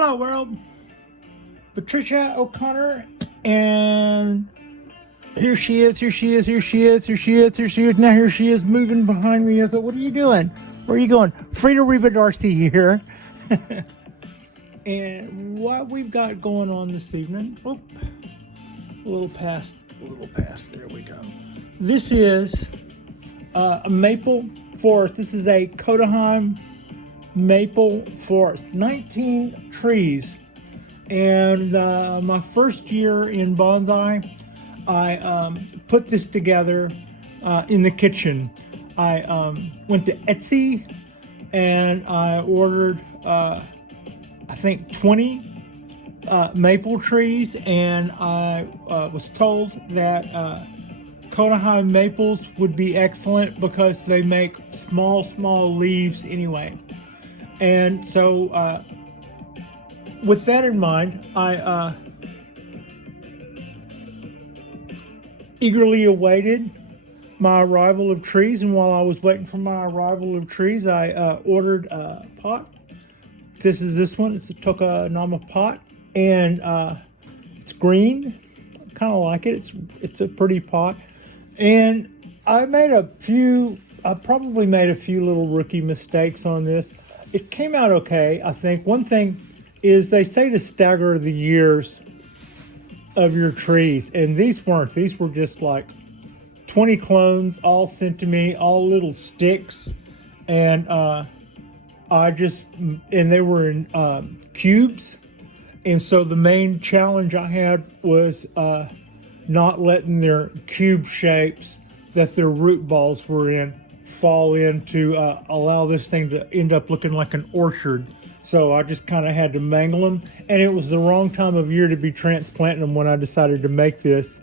Hello world, Patricia O'Connor, and here she is, here she is, here she is, here she is, here she is. Now here she is moving behind me. I thought, what are you doing? Where are you going? Frida Reba Darcy here. And what we've got going on this evening, a little past, there we go. This is a maple forest. This is a Kotohime Maple forest, 19 trees. And my first year in Bonsai, I put this together in the kitchen. I went to Etsy and I ordered, I think, 20 maple trees, and I was told that Kotohime maples would be excellent because they make small leaves anyway. And so with that in mind, I eagerly awaited my arrival of trees, and while I was waiting for my arrival of trees, I ordered a pot. This is this one. It's a Tokonama pot, and it's green. I kind of like it. It's a pretty pot, and I probably made a few little rookie mistakes on this. It came out okay, I think. One thing is they say to stagger the years of your trees, and these weren't. These were just like 20 clones all sent to me, all little sticks, and they were in cubes. And so the main challenge I had was not letting their cube shapes that their root balls were in fall in to allow this thing to end up looking like an orchard. So I just kind of had to mangle them, and it was the wrong time of year to be transplanting them when I decided to make this,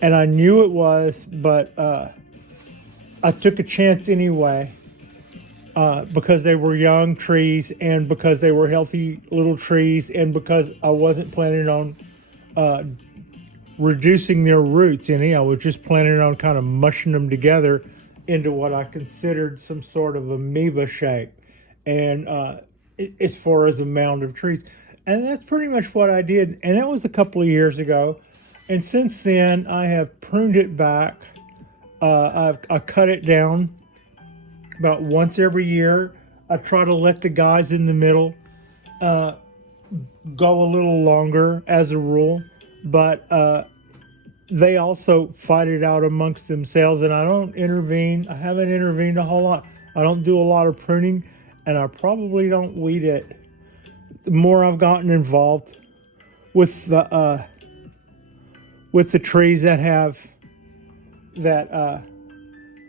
and I knew it was, but I took a chance anyway because they were young trees, and because they were healthy little trees, and because I wasn't planning on reducing their roots any. I was just planning on kind of mushing them together into what I considered some sort of amoeba shape, and as far as a mound of trees. And that's pretty much what I did, and that was a couple of years ago. And since then, I have pruned it back. I cut it down about once every year. I try to let the guys in the middle go a little longer as a rule, but they also fight it out amongst themselves, and I don't intervene. I haven't intervened a whole lot. I don't do a lot of pruning, and I probably don't weed it. The more I've gotten involved with the trees that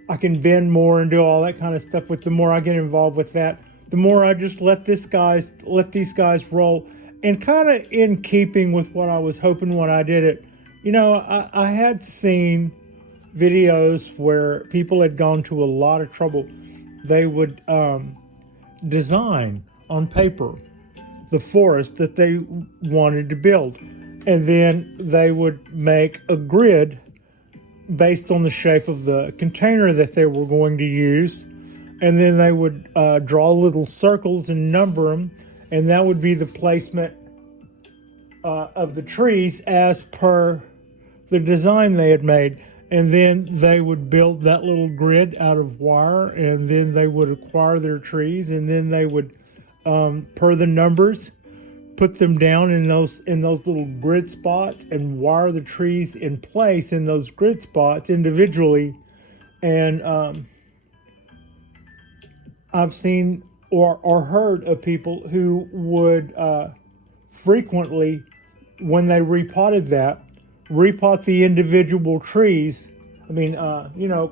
I can bend more and do all that kind of stuff with, the more I get involved with that, the more I just let these guys roll, and kind of in keeping with what I was hoping when I did it. You know, I had seen videos where people had gone to a lot of trouble. They would design on paper the forest that they wanted to build, and then they would make a grid based on the shape of the container that they were going to use, and then they would draw little circles and number them, and that would be the placement of the trees as per the design they had made. And then they would build that little grid out of wire, and then they would acquire their trees, and then they would, per the numbers, put them down in those little grid spots and wire the trees in place in those grid spots individually. And I've seen or heard of people who would frequently, when they repotted that, repot the individual trees. I mean,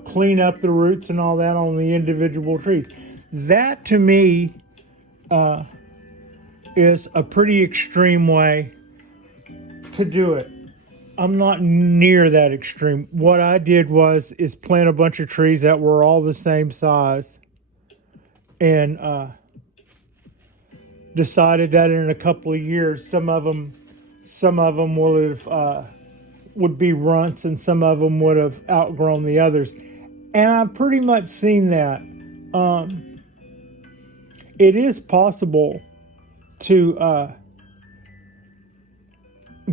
clean up the roots and all that on the individual trees. That to me is a pretty extreme way to do it. I'm not near that extreme. What I did is plant a bunch of trees that were all the same size, and decided that in a couple of years, some of them would be runts, and some of them would have outgrown the others. And I've pretty much seen that. It is possible to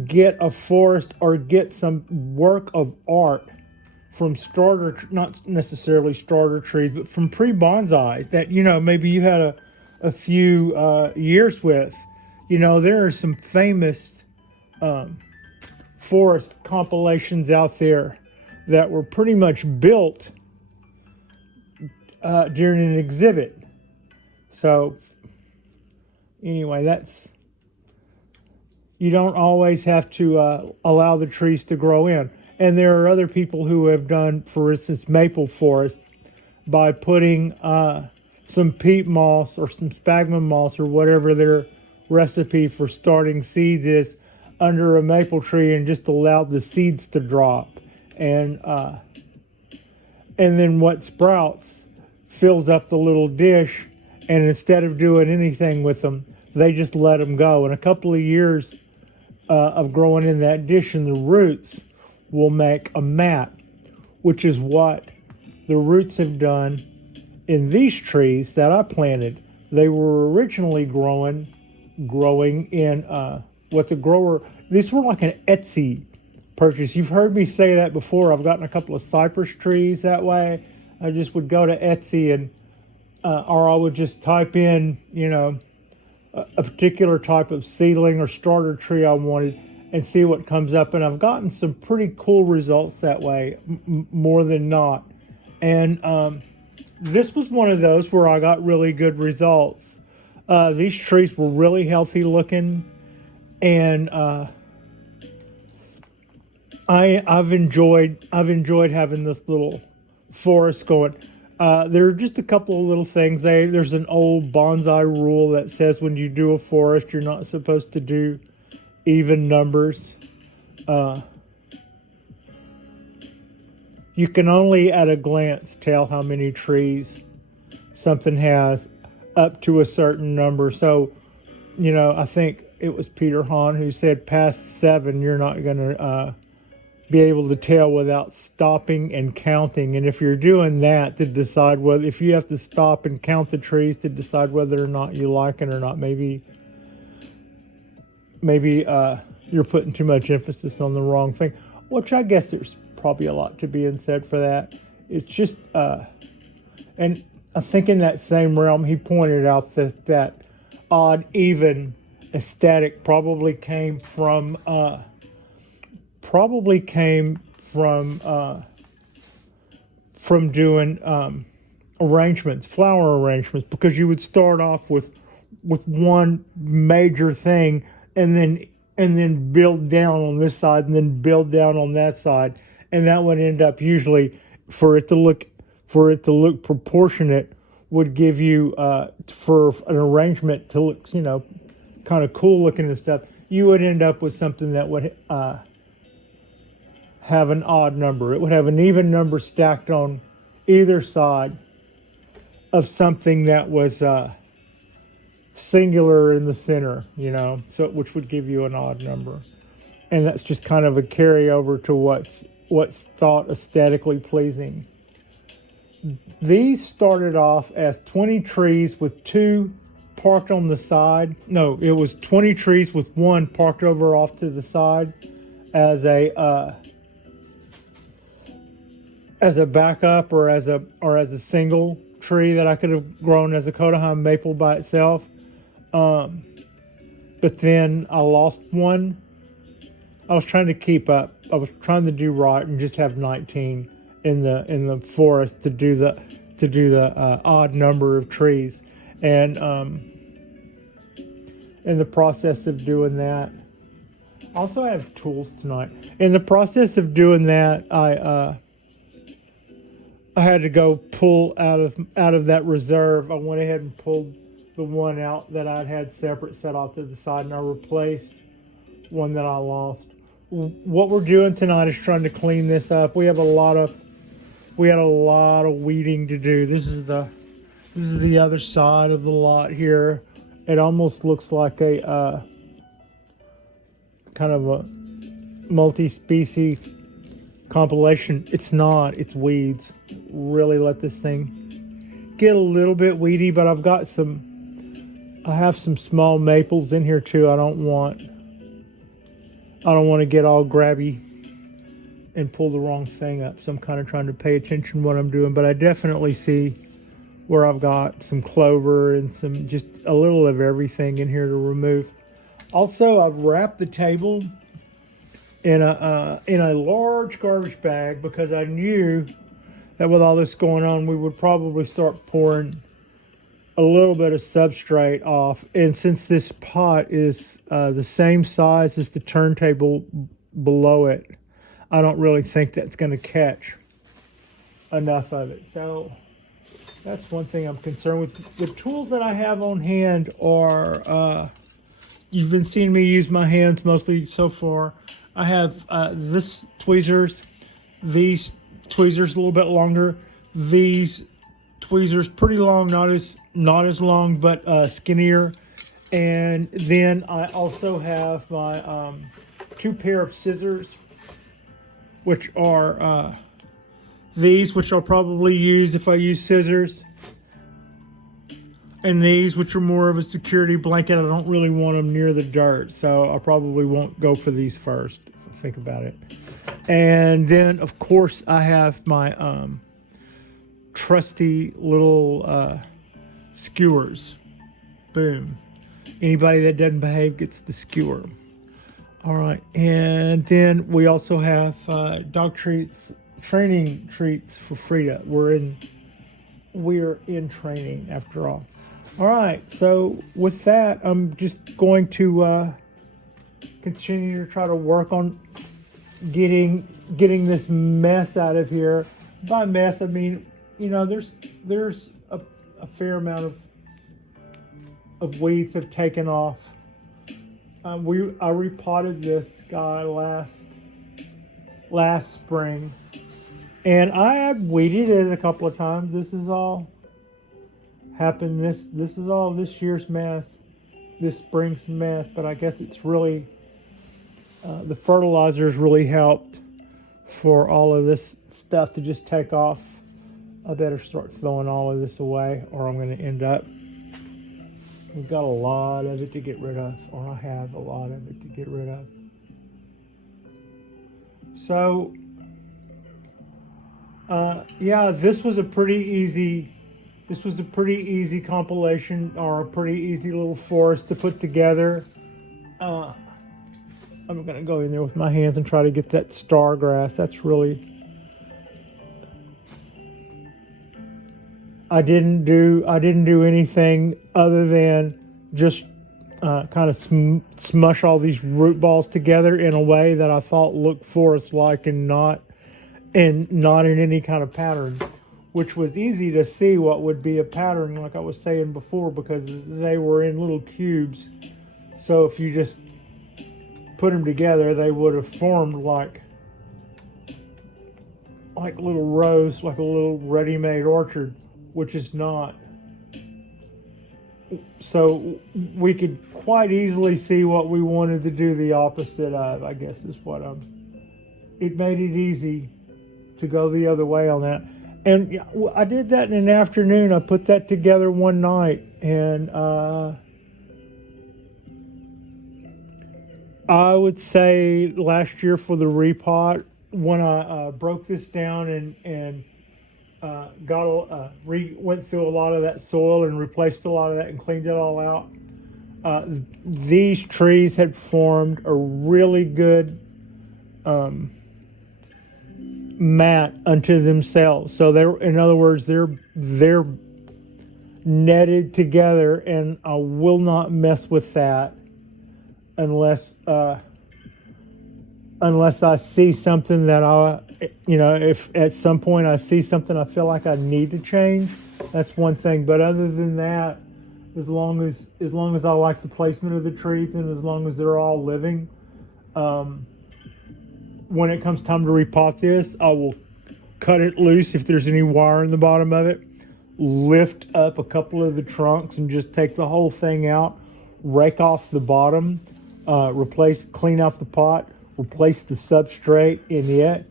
get a forest or get some work of art from not necessarily starter trees, but from pre-bonsais that, maybe you had a few years with. There are some famous forest compilations out there that were pretty much built during an exhibit. So anyway, you don't always have to allow the trees to grow in. And there are other people who have done, for instance, maple forest by putting some peat moss or some sphagnum moss or whatever their recipe for starting seeds is under a maple tree and just allowed the seeds to drop. And then what sprouts fills up the little dish, and instead of doing anything with them, they just let them go. In a couple of years of growing in that dish, and the roots will make a mat, which is what the roots have done in these trees that I planted. They were originally growing in what the grower, these were like an Etsy purchase. You've heard me say that before. I've gotten a couple of cypress trees that way. I just would go to Etsy and or I would just type in, a particular type of seedling or starter tree I wanted and see what comes up. And I've gotten some pretty cool results that way, more than not. And this was one of those where I got really good results. These trees were really healthy looking, and I've enjoyed having this little forest going. There are just a couple of little things. There's an old bonsai rule that says when you do a forest, you're not supposed to do even numbers. You can only at a glance tell how many trees something has up to a certain number. So, I think it was Peter Hahn who said past 7, you're not going to be able to tell without stopping and counting. And if you're doing that to decide whether, if you have to stop and count the trees to decide whether or not you like it or not, maybe you're putting too much emphasis on the wrong thing, which I guess there's probably a lot to be said for that. It's just, and I think in that same realm, he pointed out that odd, even aesthetic probably came from doing arrangements, flower arrangements, because you would start off with one major thing and then build down on this side and then build down on that side, and that would end up usually for it to look proportionate would give you for an arrangement to look kind of cool looking and stuff, you would end up with something that would have an odd number. It would have an even number stacked on either side of something that was singular in the center, so which would give you an odd number. And that's just kind of a carryover to what's thought aesthetically pleasing. These started off as 20 trees with 2 parked on the side. No, it was 20 trees with 1 parked over off to the side as a backup or as a single tree that I could have grown as a Kotohime Maple by itself. But then I lost one. I was trying to keep up. I was trying to do right and just have 19 in the forest to do the odd number of trees. And in the process of doing that, also I have tools tonight. In the process of doing that, I had to go pull out of that reserve. I went ahead and pulled the one out that I'd had separate, set off to the side, and I replaced one that I lost. What we're doing tonight is trying to clean this up. We had a lot of weeding to do. This is the other side of the lot here. It almost looks like a kind of a multi-species compilation. It's not. It's weeds. Really let this thing get a little bit weedy, but I have some small maples in here too. I don't want I don't want to get all grabby and pull the wrong thing up. So I'm kind of trying to pay attention to what I'm doing. But I definitely see where I've got some clover and some just a little of everything in here to remove. Also, I've wrapped the table in a large garbage bag because I knew that with all this going on, we would probably start pouring a little bit of substrate off. And since this pot is the same size as the turntable below it, I don't really think that's going to catch enough of it. So that's one thing I'm concerned with. The tools that I have on hand are, you've been seeing me use my hands mostly so far. I have this tweezers, these tweezers a little bit longer, these tweezers pretty long, not as long, but skinnier. And then I also have my 2 pair of scissors, which are these, which I'll probably use if I use scissors, and these, which are more of a security blanket. I don't really want them near the dirt, so I probably won't go for these first. Think about it. And then, of course, I have my trusty little skewers. Boom. Anybody that doesn't behave gets the skewer. All right, and then we also have dog treats, training treats for Frida. We're in training after all. All right, so with that, I'm just going to continue to try to work on getting this mess out of here. By mess, I mean, you know, there's a fair amount of weeds have taken off. I repotted this guy last spring, and I had weeded it a couple of times. This is all happened. This is all this year's mess, this spring's mess. But I guess it's really the fertilizers really helped for all of this stuff to just take off. I better start throwing all of this away, or I'm going to end up. We've got a lot of it to get rid of, or I have a lot of it to get rid of. So, yeah, this was a pretty easy compilation, or a pretty easy little forest to put together. I'm gonna go in there with my hands and try to get that star grass. That's really. I didn't do anything other than just kind of smush all these root balls together in a way that I thought looked forest-like and not in any kind of pattern, which was easy to see what would be a pattern, like I was saying before, because they were in little cubes. So if you just put them together, they would have formed like little rows, like a little ready-made orchard, which is not. So we could quite easily see what we wanted to do the opposite of, I guess is what it made it easy to go the other way on that. And I did that in an afternoon. I put that together one night, and I would say last year for the repot, when I broke this down and went through a lot of that soil and replaced a lot of that and cleaned it all out. These trees had formed a really good mat unto themselves. So in other words, they're netted together, and I will not mess with that unless I see something that if at some point I see something I feel like I need to change, that's one thing. But other than that, as long as I like the placement of the trees, and as long as they're all living, when it comes time to repot this, I will cut it loose if there's any wire in the bottom of it, lift up a couple of the trunks and just take the whole thing out, rake off the bottom, clean out the pot, replace the substrate in it,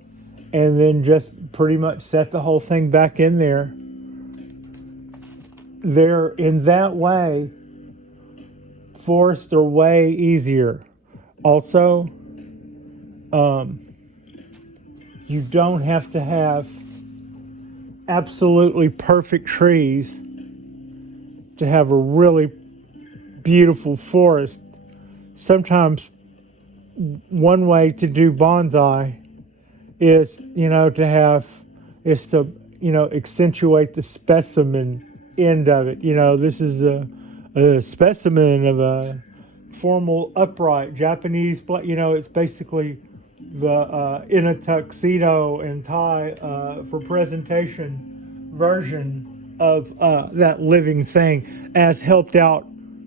and then just pretty much set the whole thing back in there. In that way, forests are way easier. Also, You don't have to have absolutely perfect trees to have a really beautiful forest. Sometimes one way to do bonsai is, to accentuate the specimen end of it. This is a specimen of a formal upright Japanese, it's basically the in a tuxedo and tie for presentation version of that living thing as helped out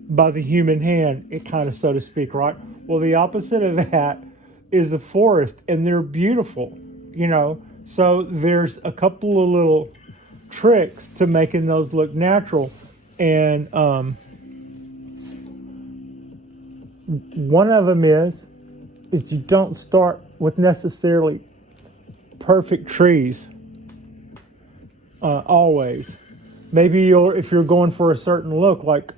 by the human hand, it kind of, so to speak, right? Well, the opposite of that is the forest, and they're beautiful, So there's a couple of little tricks to making those look natural, and one of them is you don't start with necessarily perfect trees always. Maybe if you're going for a certain look, like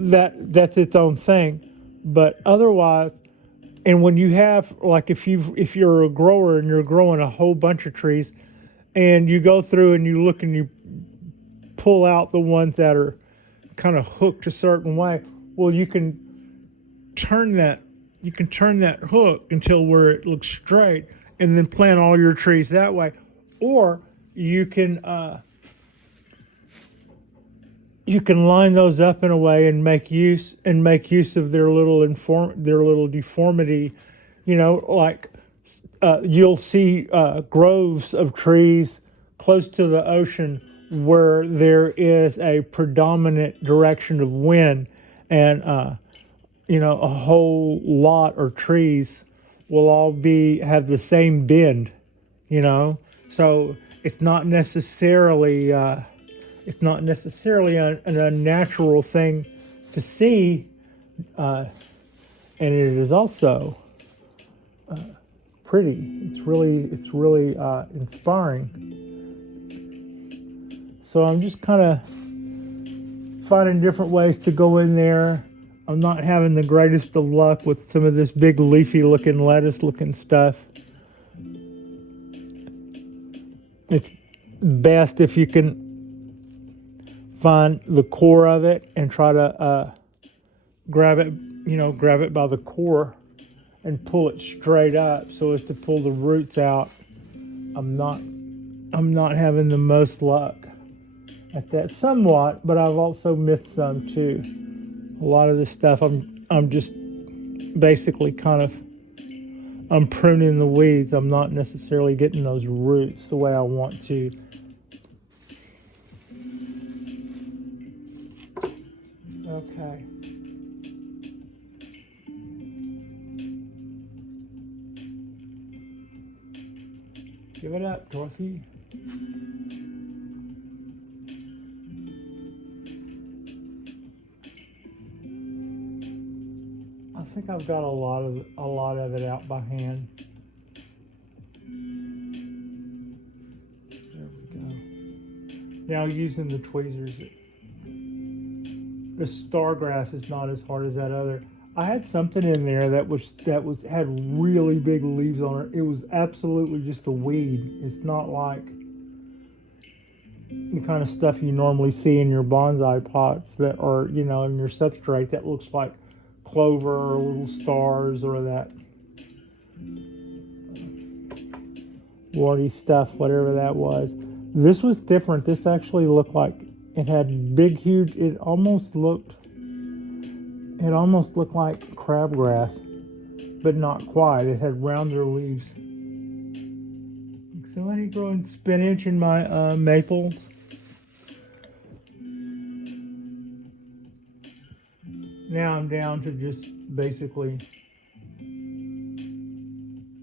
that's its own thing, but otherwise. And when you have, like, if you're a grower and you're growing a whole bunch of trees, and you go through and you look and you pull out the ones that are kind of hooked a certain way, well, you can turn that hook until where it looks straight, and then plant all your trees that way. Or you can line those up in a way and make use of their little deformity, like you'll see groves of trees close to the ocean where there is a predominant direction of wind, and a whole lot of trees will all have the same bend, so it's not necessarily a unnatural thing to see, and it is also pretty. It's really inspiring. So I'm just kind of finding different ways to go in there. I'm not having the greatest of luck with some of this big leafy looking lettuce looking stuff. It's best if you can find the core of it and try to grab it by the core and pull it straight up so as to pull the roots out. I'm not having the most luck at that, somewhat, but I've also missed some too. A lot of this stuff I'm just basically I'm pruning the weeds. I'm not necessarily getting those roots the way I want to. Okay. Give it up, Dorothy. I think I've got a lot of it out by hand. There we go. Now using the tweezers, the stargrass is not as hard as that other. I had something in there that had really big leaves on it. It was absolutely just a weed. It's not like the kind of stuff you normally see in your bonsai pots that are, in your substrate that looks like clover or little stars or that warty stuff, whatever that was. This was different. This actually looked like it had big, huge. It almost looked like crabgrass, but not quite. It had rounder leaves. Somebody growing spinach in my maples. Now I'm down to just basically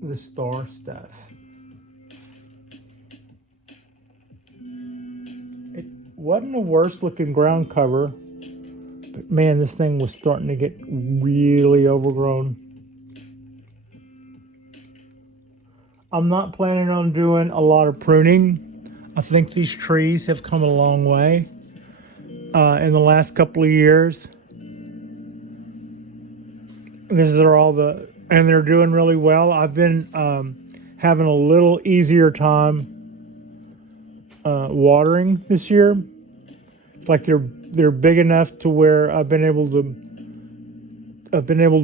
the star stuff. It wasn't the worst looking ground cover, but man, this thing was starting to get really overgrown. I'm not planning on doing a lot of pruning. I think these trees have come a long way in the last couple of years. These are all and they're doing really well. I've been having a little easier time watering this year. Like they're big enough to where I've been able to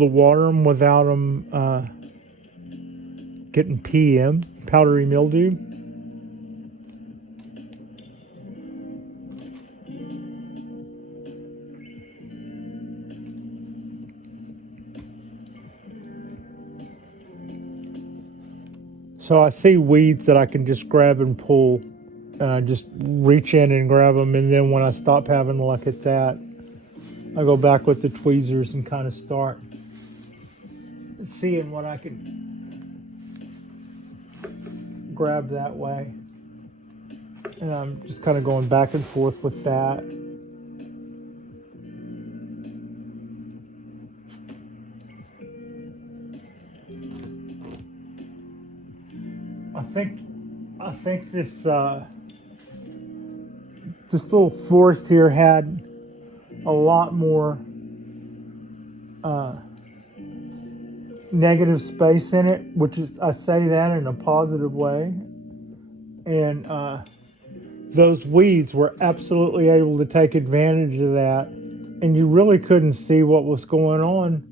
water them without them getting PM, powdery mildew. So I see weeds that I can just grab and pull, and I just reach in and grab them, and then when I stop having luck at that, I go back with the tweezers and kind of start seeing what I can grab that way. And I'm just kind of going back and forth with that. I think this little forest here had a lot more negative space in it, which is, I say that in a positive way. And those weeds were absolutely able to take advantage of that, and you really couldn't see what was going on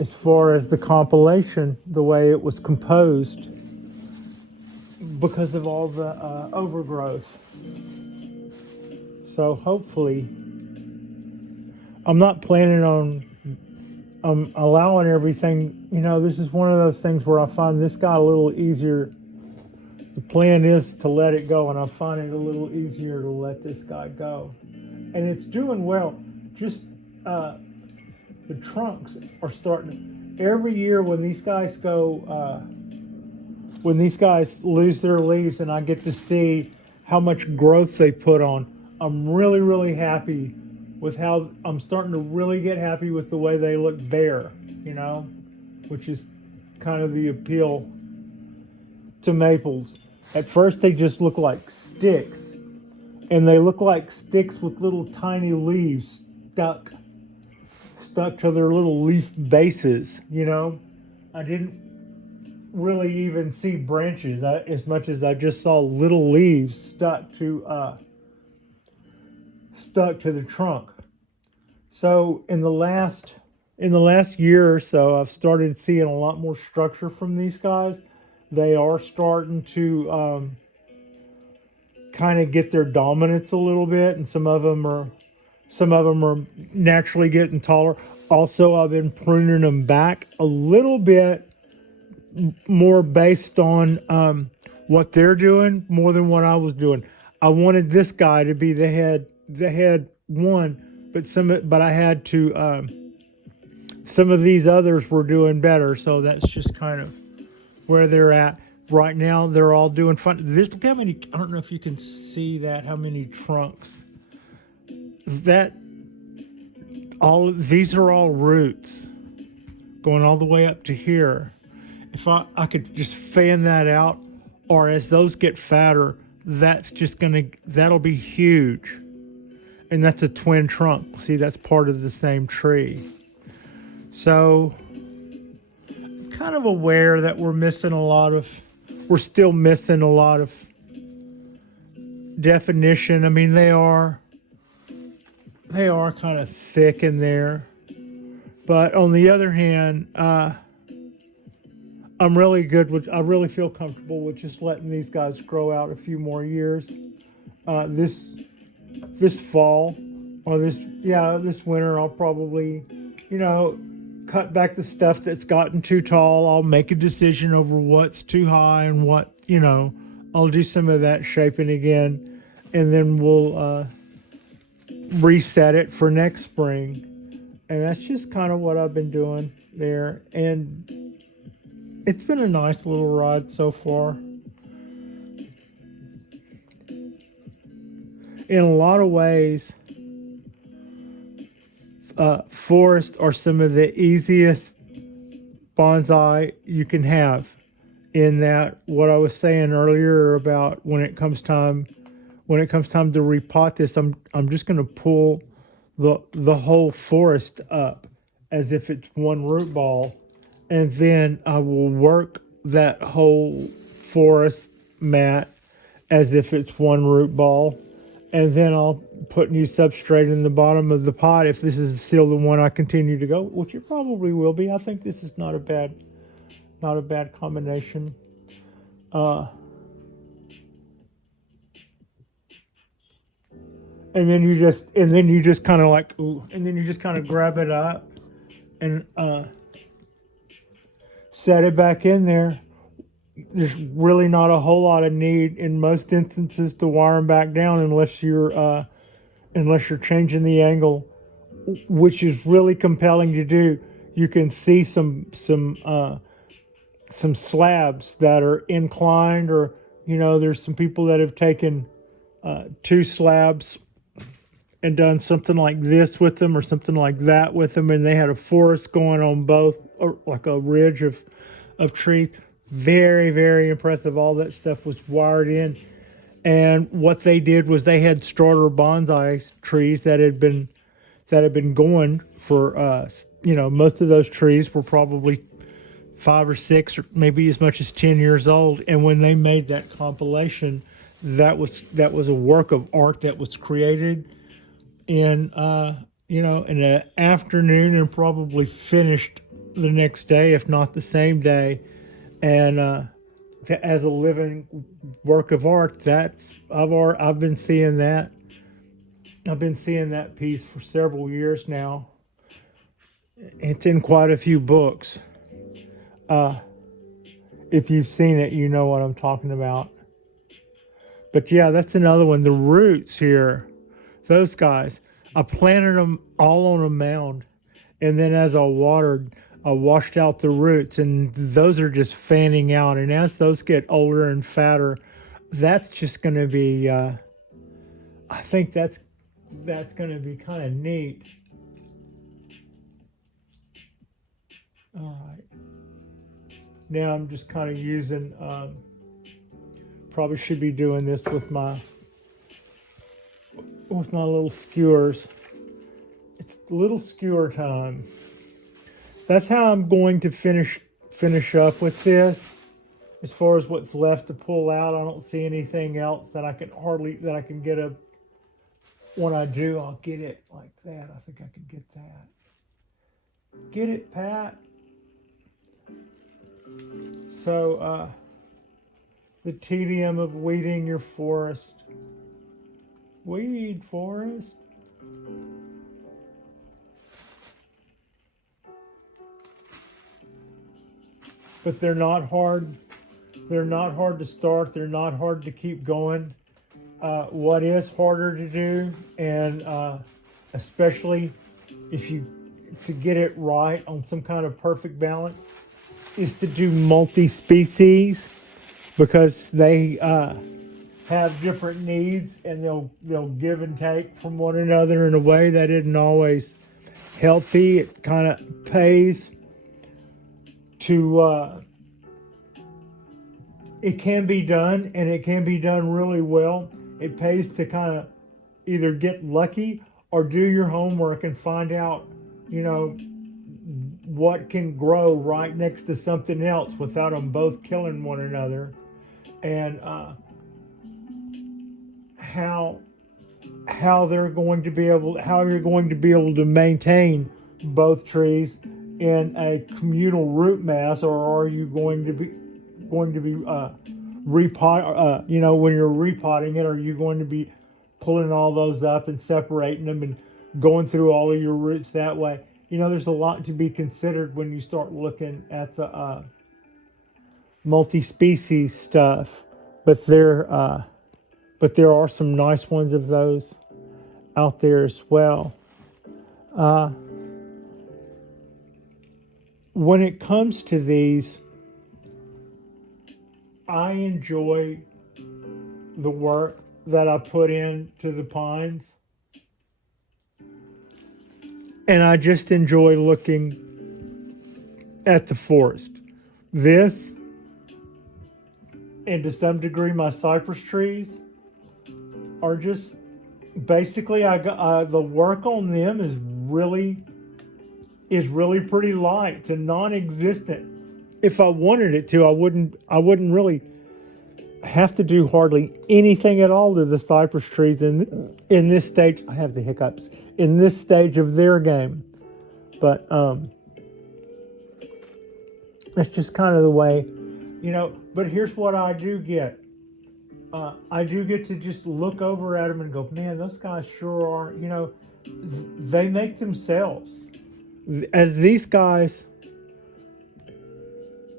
as far as the compilation, the way it was composed, because of all the overgrowth. So hopefully, I'm not planning on allowing everything. You know, this is one of those things where I find this guy a little easier. The plan is to let it go, and I find it a little easier to let this guy go. And it's doing well. Just the trunks are starting. Every year when these guys when these guys lose their leaves and I get to see how much growth they put on, I'm really, really happy with how I'm starting to really get happy with the way they look bare, you know, which is kind of the appeal to maples. At first they just look like sticks, and they look like sticks with little tiny leaves stuck to their little leaf bases, you know. I didn't really even see branches as much as I just saw little leaves stuck to the trunk. So in the last year or so, I've started seeing a lot more structure from these guys. They are starting to kind of get their dominance a little bit, and some of them are naturally getting taller. Also, I've been pruning them back a little bit more based on what they're doing more than what I was doing. I wanted this guy to be the head one, but I had to. Some of these others were doing better, so that's just kind of where they're at right now. They're all doing fun. Look how many. I don't know if you can see that. How many trunks? These are all roots going all the way up to here. If I could just fan that out, or as those get fatter, that'll be huge. And that's a twin trunk. See, that's part of the same tree. So I'm kind of aware that we're still missing a lot of definition. I mean, they are kind of thick in there. But on the other hand, I'm really I really feel comfortable with just letting these guys grow out a few more years. This fall, or this winter, I'll probably, cut back the stuff that's gotten too tall. I'll make a decision over what's too high and what, I'll do some of that shaping again, and then we'll reset it for next spring. And that's just kind of what I've been doing there. And it's been a nice little ride so far. In a lot of ways, forests are some of the easiest bonsai you can have. In that, what I was saying earlier about when it comes time to repot this, I'm just going to pull the whole forest up, as if it's one root ball, and then I will work that whole forest mat as if it's one root ball, and then I'll put new substrate in the bottom of the pot if this is still the one I continue to go, which it probably will be. I think this is not a bad combination. And then you just kind of like, ooh, and then you just kind of grab it up and set it back in there. There's really not a whole lot of need in most instances to wire them back down unless you're changing the angle, which is really compelling to do. You can see some slabs that are inclined, or there's some people that have taken two slabs and done something like this with them or something like that with them, and they had a forest going on both, or like a ridge of trees. Very, very impressive. All that stuff was wired in. And what they did was they had starter bonsai trees that had been going for most of those trees were probably 5 or 6 or maybe as much as 10 years old. And when they made that compilation, that was a work of art that was created in in an afternoon and probably finished the next day, if not the same day. And as a living work of art, I've been seeing that. I've been seeing that piece for several years now. It's in quite a few books. If you've seen it, you know what I'm talking about. But yeah, that's another one. The roots here, those guys, I planted them all on a mound, and then as I watered, I washed out the roots, and those are just fanning out. And as those get older and fatter, that's just going to be, I think that's going to be kind of neat. All right. Now I'm just kind of using, probably should be doing this with my little skewers. It's little skewer time. That's how I'm going to finish up with this. As far as what's left to pull out, I don't see anything else that I can get a. When I do, I'll get it like that. I think I can get that. Get it, Pat? So, the tedium of weeding your forest. Weed forest. But they're not hard. They're not hard to start. They're not hard to keep going. What is harder to do, and especially to get it right on some kind of perfect balance, is to do multi-species, because they have different needs, and they'll give and take from one another in a way that isn't always healthy. It kind of pays to it can be done, and it can be done really well. It pays to kind of either get lucky or do your homework and find out what can grow right next to something else without them both killing one another, and how you're going to be able to maintain both trees in a communal root mass, or are you going to be repot? When you're repotting it, are you going to be pulling all those up and separating them and going through all of your roots that way? There's a lot to be considered when you start looking at the multi-species stuff, but there are some nice ones of those out there as well. When it comes to these, I enjoy the work that I put into the pines, and I just enjoy looking at the forest. This, and to some degree my cypress trees, are just basically the work on them is really is really pretty light. It's a non-existent. If I wanted it to, I wouldn't really have to do hardly anything at all to the cypress trees in this stage. I have the hiccups in this stage of their game, but it's just kind of the way, But here's what I do get. I do get to just look over at them and go, man, those guys sure are. They make themselves. As these guys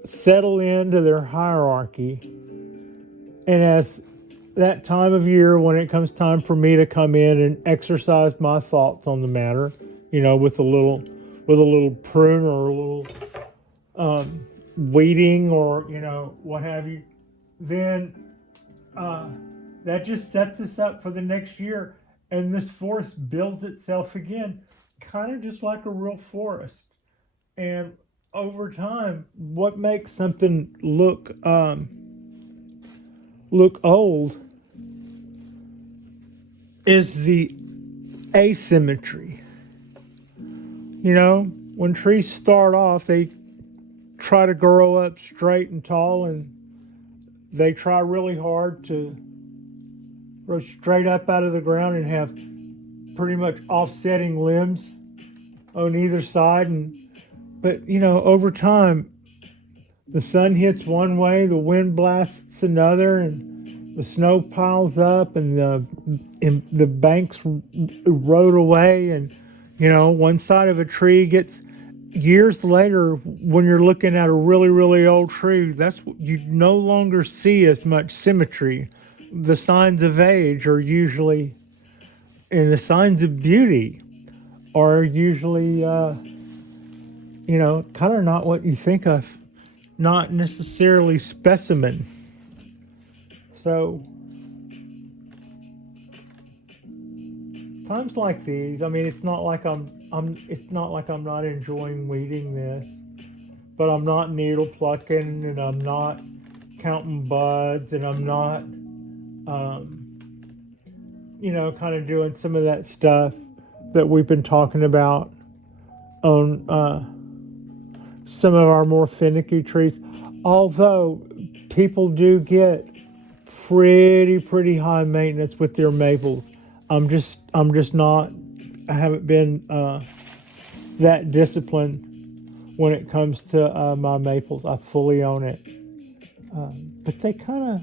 settle into their hierarchy, and as that time of year when it comes time for me to come in and exercise my thoughts on the matter, with a little prune or a little weeding or what have you, then that just sets us up for the next year, and this forest builds itself again, kind of just like a real forest. And over time, what makes something look old is the asymmetry. When trees start off, they try to grow up straight and tall, and they try really hard to grow straight up out of the ground and have pretty much offsetting limbs on either side. But over time, the sun hits one way, the wind blasts another, and the snow piles up, and the banks erode away, and one side of a tree gets. Years later, when you're looking at a really, really old tree, that's you no longer see as much symmetry. The signs of age are usually, and the signs of beauty are usually, kind of not what you think of, not necessarily specimen. So, times like these, it's not like it's not like I'm not enjoying weeding this, but I'm not needle plucking, and I'm not counting buds, and I'm not, kind of doing some of that stuff that we've been talking about on some of our more finicky trees. Although people do get pretty high maintenance with their maples. I'm just not. I haven't been that disciplined when it comes to my maples. I fully own it, but they kind of.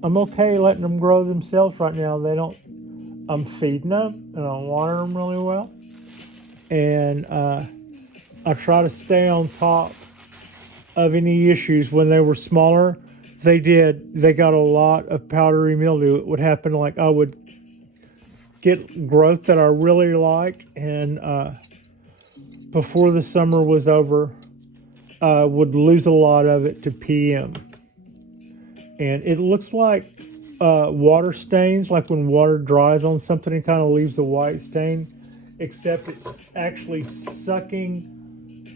I'm okay letting them grow themselves right now. They don't. I'm feeding them and I'm watering them really well, and I try to stay on top of any issues. When they were smaller, they got a lot of powdery mildew. It would happen like I would get growth that I really liked, and before the summer was over, would lose a lot of it to PM. And it looks like water stains, like when water dries on something and kind of leaves a white stain, except it's actually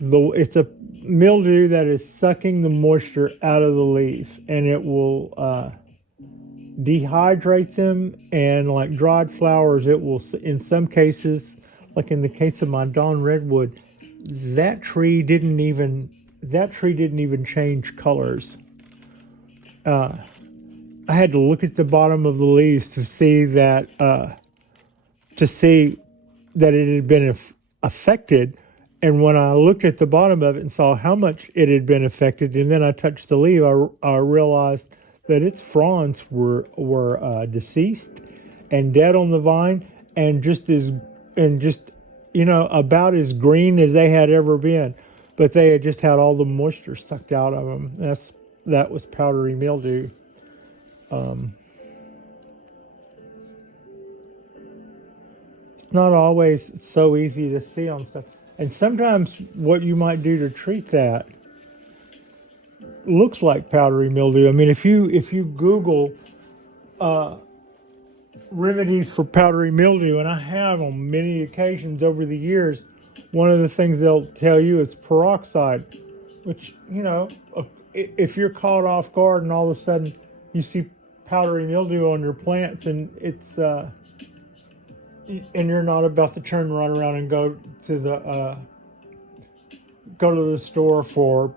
it's a mildew that is sucking the moisture out of the leaves, and it will dehydrate them. And like dried flowers, it will, in some cases, like in the case of my Dawn Redwood, that tree didn't even change colors. I had to look at the bottom of the leaves to see that it had been affected. And when I looked at the bottom of it and saw how much it had been affected, and then I touched the leaf, I realized that its fronds were deceased and dead on the vine, and about as green as they had ever been, but they had just had all the moisture sucked out of them. That was powdery mildew. It's not always so easy to see on stuff, and sometimes what you might do to treat that looks like powdery mildew. If you Google remedies for powdery mildew, and I have on many occasions over the years, one of the things they'll tell you is peroxide, which, if you're caught off guard and all of a sudden you see powdery mildew on your plants, and and you're not about to turn right around and go to the store for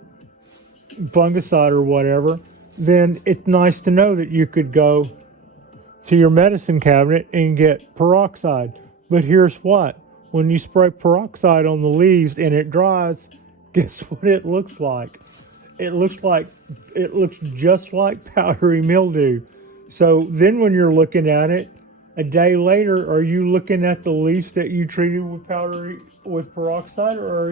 fungicide or whatever, then it's nice to know that you could go to your medicine cabinet and get peroxide. But here's what: when you spray peroxide on the leaves and it dries, guess what it looks like? It looks just like powdery mildew. So then when you're looking at it a day later, are you looking at the leaf that you treated with peroxide, or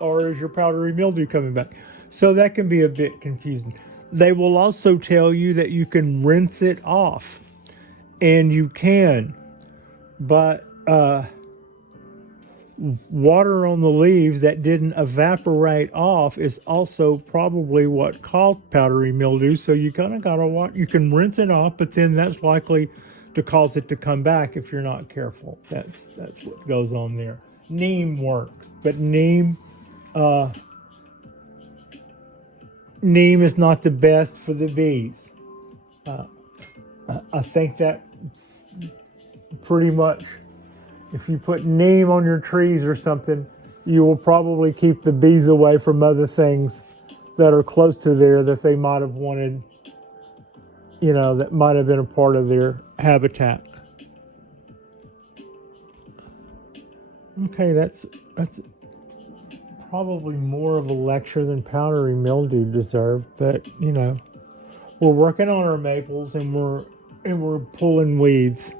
or is your powdery mildew coming back? So that can be a bit confusing. They will also tell you that you can rinse it off, and you can, but water on the leaves that didn't evaporate off is also probably what caused powdery mildew. So you kind of gotta watch. You can rinse it off, but then that's likely to cause it to come back if you're not careful. That's what goes on there. Neem works, but neem is not the best for the bees. I think that pretty much, if you put neem on your trees or something, you will probably keep the bees away from other things that are close to there that they might have wanted, that might have been a part of their habitat. Okay, that's probably more of a lecture than powdery mildew deserved, but we're working on our maples and we're pulling weeds,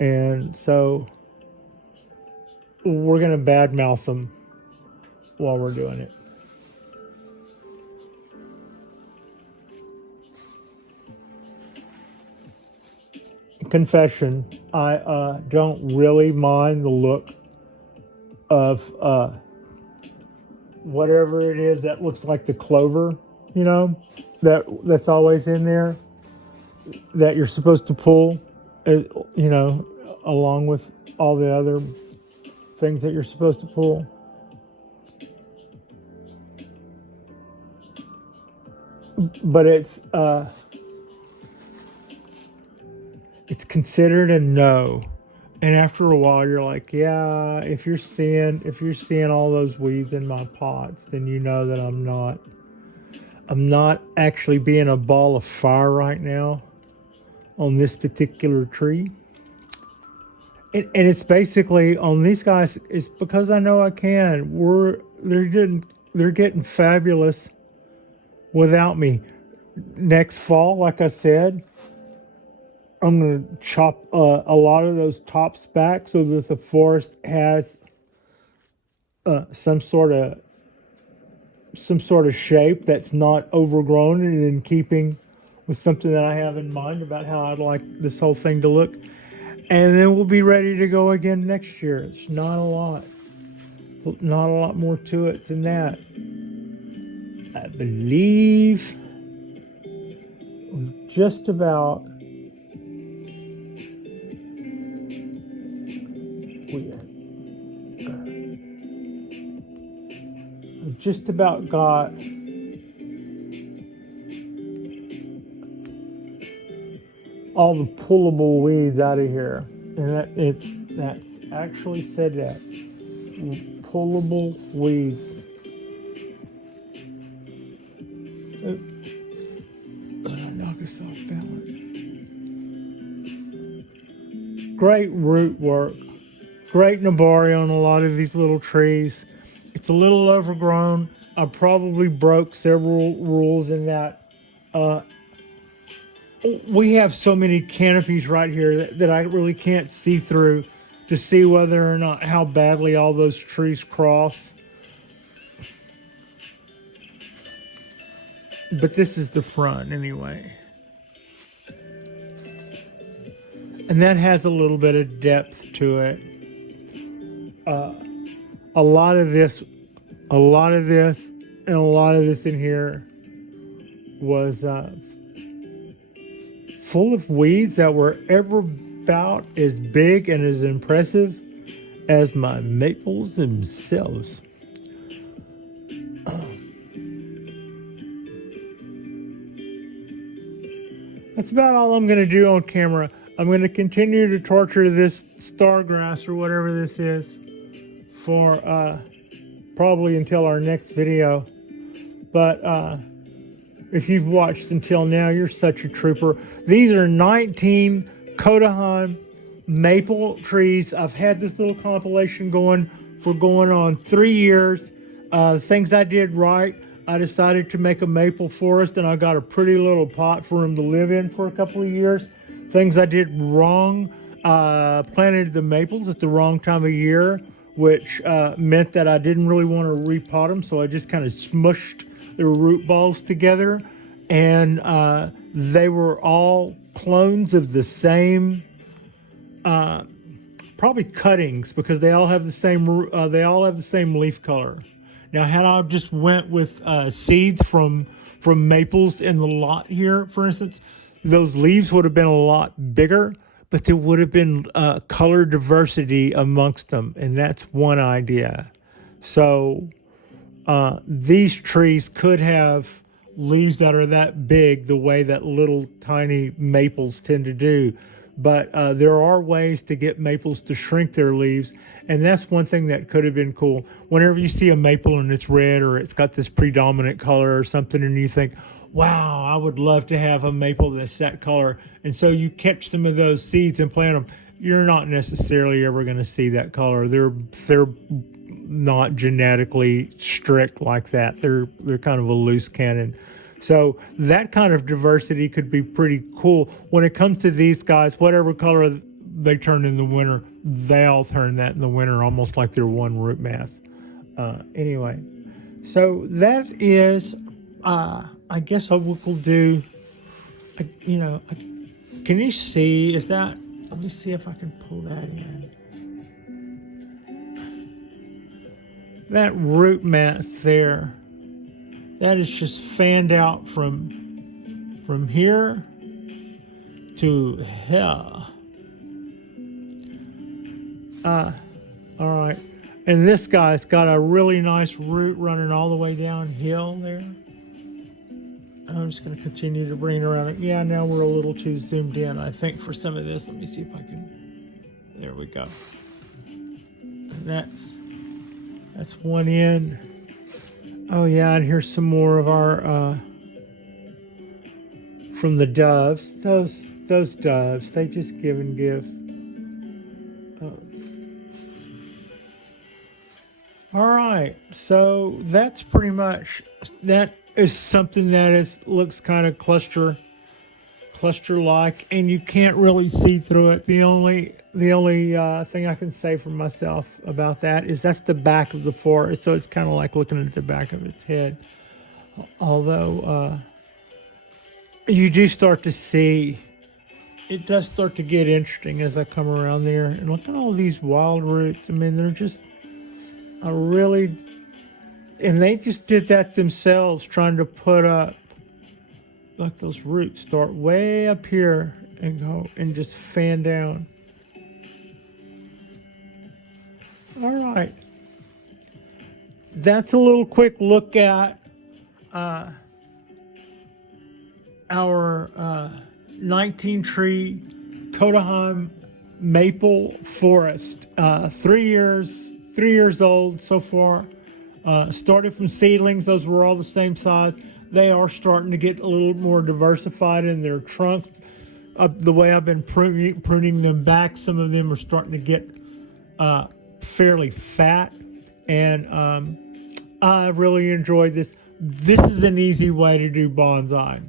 and so we're gonna badmouth them while we're doing it. Confession: I don't really mind the look of whatever it is that looks like the clover, that's always in there that you're supposed to pull, along with all the other things that you're supposed to pull. But it's considered a no. And after a while you're like, yeah, if you're seeing all those weeds in my pots, then you know that I'm not actually being a ball of fire right now on this particular tree. And it's basically on these guys, it's because I know I can. They're getting fabulous without me. Next fall, like I said, I'm going to chop a lot of those tops back so that the forest has some sort of shape that's not overgrown and in keeping with something that I have in mind about how I'd like this whole thing to look. And then we'll be ready to go again next year. It's not a lot more to it than that. I believe just about got all the pullable weeds out of here, and that actually said that pullable weeds. I knock us off balance. Great root work, great nabari on a lot of these little trees. It's a little overgrown. I probably broke several rules in that. We have so many canopies right here that I really can't see through to see whether or not how badly all those trees cross. But this is the front anyway. And that has a little bit of depth to it. A lot of this, and a lot of this in here was full of weeds that were ever about as big and as impressive as my maples themselves. That's about all I'm going to do on camera. I'm going to continue to torture this stargrass or whatever this is for probably until our next video. But if you've watched until now, you're such a trooper. These are 19 Kotohime Maple trees. I've had this little compilation going on 3 years. Things I did right, I decided to make a maple forest, and I got a pretty little pot for them to live in for a couple of years. Things I did wrong, planted the maples at the wrong time of year, which meant that I didn't really want to repot them, so I just kind of smushed their root balls together, and they were all clones of the same, probably cuttings, because they all have the same leaf color. Now, had I just went with seeds from maples in the lot here, for instance, those leaves would have been a lot bigger, but there would have been color diversity amongst them, and that's one idea. So these trees could have leaves that are that big, the way that little tiny maples tend to do. But there are ways to get maples to shrink their leaves, and that's one thing that could have been cool. Whenever you see a maple and it's red or it's got this predominant color or something, and you think, wow, I would love to have a maple that's that color, and so you catch some of those seeds and plant them, you're not necessarily ever going to see that color. They're not genetically strict like that. They're kind of a loose cannon. So that kind of diversity could be pretty cool. When it comes to these guys, whatever color they turn in the winter, they all turn that in the winter, almost like they're one root mass. Anyway, so that is, I guess I will do, can you see, is that, let me see if I can pull that in. That root mass there, that is just fanned out from here to here. All right. And this guy's got a really nice root running all the way downhill there. I'm just going to continue to bring it around. Yeah, now we're a little too zoomed in, I think, for some of this. Let me see if I can. There we go. And that's one end. Oh yeah, and here's some more of our from the doves. Those doves, they just give and give. All right, so that's pretty much, that is something that looks kind of cluster-like, and you can't really see through it. The only thing I can say for myself about that is that's the back of the forest, so it's kind of like looking at the back of its head. Although you do start to see, it does start to get interesting as I come around there. And look at all these wild roots. I mean, they're just and they just did that themselves, trying to put up, like those roots start way up here and go and just fan down. All right. That's a little quick look at our 19 tree Kotohime Maple Forest. 3 years old so far. Started from seedlings. Those were all the same size. They are starting to get a little more diversified in their trunks. The way I've been pruning them back, some of them are starting to get fairly fat, and I really enjoyed this. This is an easy way to do bonsai.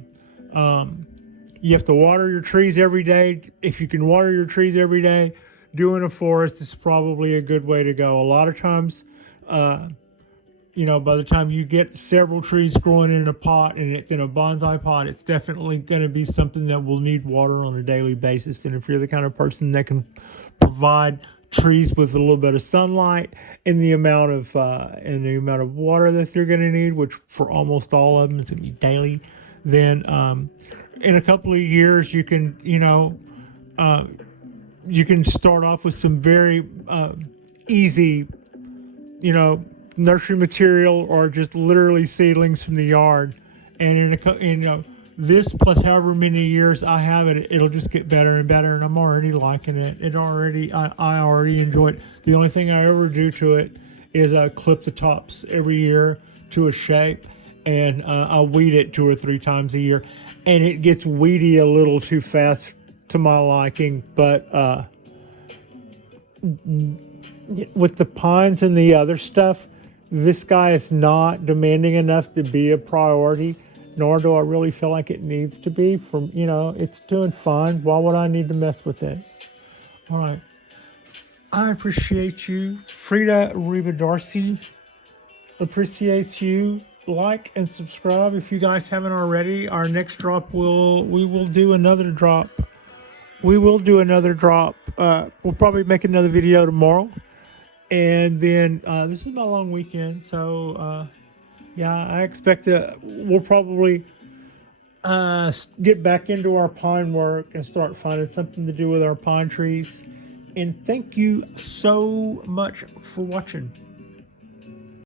You have to water your trees every day. If you can water your trees every day, doing a forest is probably a good way to go. A lot of times, by the time you get several trees growing in a pot, and it's in a bonsai pot, it's definitely going to be something that will need water on a daily basis. And if you're the kind of person that can provide trees with a little bit of sunlight and the amount of water that they're going to need, which for almost all of them is going to be daily, then in a couple of years you can start off with some very easy nursery material, or just literally seedlings from the yard, and this plus however many years I have it, it'll just get better and better, and I'm already liking it. I already enjoy it. The only thing I ever do to it is I clip the tops every year to a shape, and I weed it 2 or 3 times a year, and it gets weedy a little too fast to my liking. But with the pines and the other stuff, this guy is not demanding enough to be a priority, nor do I really feel like it needs to be. From, it's doing fine. Why would I need to mess with it? All right. I appreciate you. Frida Reba Darcy appreciates you. Like and subscribe if you guys haven't already. Our next drop we will do another drop. We'll probably make another video tomorrow. And then this is my long weekend, so yeah, I expect we'll probably get back into our pine work and start finding something to do with our pine trees. And thank you so much for watching.